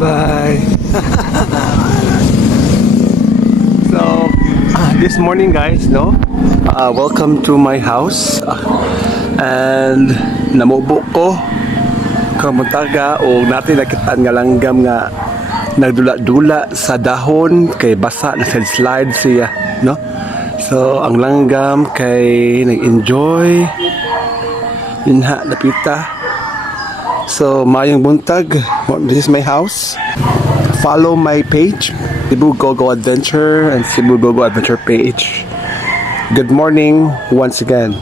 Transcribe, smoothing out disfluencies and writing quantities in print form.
Bye. So, this morning guys, no? Welcome to my house. And namubo ko kamuntaga o natin nakitaan nga langgam nga nagdula-dula sa dahon kay basa na slide siya, no? So, ang langgam kay nag-enjoy inha napita. So, mayong buntag. This is my house. Follow my page, Cebu Go Adventure and Cebu Go Adventure page. Good morning once again.